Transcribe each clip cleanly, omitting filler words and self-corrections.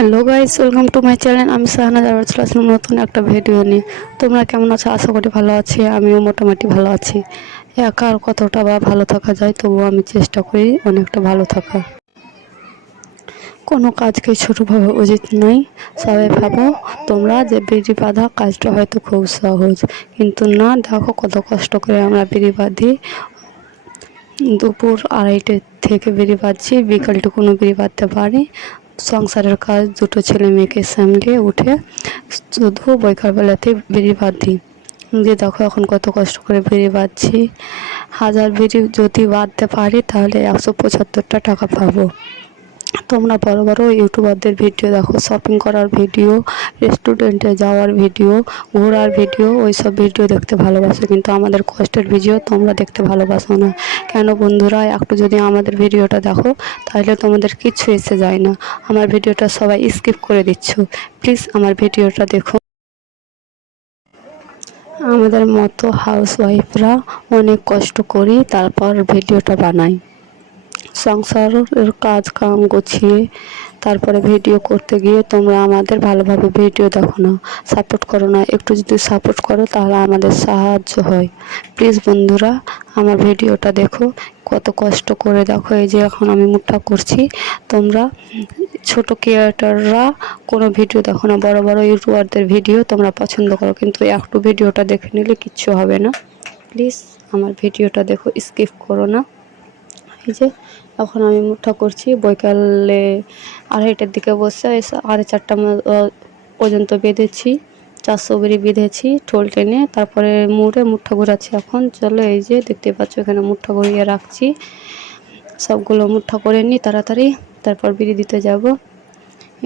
Hello guys, welcome to my channel. আমি শাহনাজ আবার চলে আসলাম নতুন একটা ভিডিও নিয়ে। তোমরা কেমন আছো? আশা করি ভালো আছি। আমিও মোটামুটি ভালো আছি। একা আর কতটা বা ভালো থাকা যায়, তবুও আমি চেষ্টা করি অনেকটা ভালো থাকার। কোনো কাজকে ছোটো ভাবা উচিত নয়। সবাই ভাবো তোমরা যে বিড়ি বাঁধা কাজটা হয়তো খুব সহজ, কিন্তু না, দেখো কত কষ্ট করে আমরা বিড়ি বাঁধি। দুপুর 2:30 থেকে বিড়ি বাঁধছি, বিকালটুকুনো বিড়ি বাঁধতে পারি। সংসারের কাজ, দুটো ছেলে মেয়েকে সামলে উঠে শুধু বিকালবেলাতে বিড়ি বাঁধি। যে দেখো এখন কত কষ্ট করে বিড়ি বাঁধছি। 1000 বিড়ি যদি বাঁধতে পারি তাহলে 175টা টাকা পাবো। তোমরা বড় বড় ইউটিউবারদের ভিডিও দেখো, শপিং করার ভিডিও, রেস্টুরেন্টে যাওয়ার ভিডিও, ঘোরার ভিডিও, ওই সব ভিডিও দেখতে ভালোবাসো, কিন্তু আমাদের কষ্টের ভিডিও তোমরা দেখতে ভালোবাসো না কেন বন্ধুরা? একটু যদি আমাদের ভিডিওটা দেখো তাহলে তোমাদের কিচ্ছু এসে যায় না। আমার ভিডিওটা সবাই স্কিপ করে দিচ্ছ। প্লিজ আমার ভিডিওটা দেখো। আমাদের মতো হাউসওয়াইফরা অনেক কষ্ট করি, তারপর ভিডিওটা বানাই। সংসারের কাজ কাম গুছিয়ে তারপরে ভিডিও করতে গিয়ে তোমরা আমাদের ভালোভাবে ভিডিও দেখো না, সাপোর্ট করো না। একটু যদি সাপোর্ট করো তাহলে আমাদের সাহায্য হয়। প্লিজ বন্ধুরা আমার ভিডিওটা দেখো, কত কষ্ট করে দেখো। এই যে এখন আমি মুখটা করছি। তোমরা ছোট ক্রিয়েটররা কোনো ভিডিও দেখো না, বড় বড় ইউটিউবারদের ভিডিও তোমরা পছন্দ করো, কিন্তু একটু ভিডিওটা দেখে নিলে কিচ্ছু হবে না। প্লিজ আমার ভিডিওটা দেখো, স্কিপ করো না। এই যে এখন আমি মুঠা করছি, বৈকালে 2:30টার দিকে বসে 4:30টা পর্যন্ত বেঁধেছি। 400 বিড়ি বেঁধেছি ঠোল টেনে, তারপরে মুঠা ঘোরাচ্ছি। এখন চলো, এই যে দেখতে পাচ্ছ এখানে মুঠা ঘুরিয়ে রাখছি। সবগুলো মুঠা করে নিই তাড়াতাড়ি, তারপর বিড়ি দিতে যাব।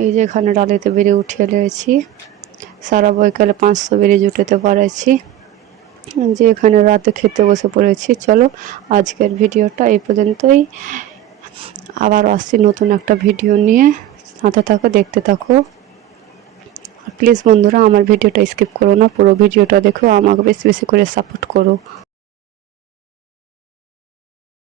এই যে এখানে ডালিতে বিড়ি উঠিয়ে নিয়েছি। সারা বৈকালে 500 বিড়ি জুটাতে পারেছি। যে এখানে রাতে খেতে বসে পড়েছি। চলো আজকের ভিডিওটা এই পর্যন্তই। আবার আসছি নতুন একটা ভিডিও নিয়ে। সাথে থাকো, দেখতে থাকো। প্লিজ বন্ধুরা আমার ভিডিওটা স্কিপ করো না, পুরো ভিডিওটা দেখো, আমাকে বেশি বেশি করে সাপোর্ট করো।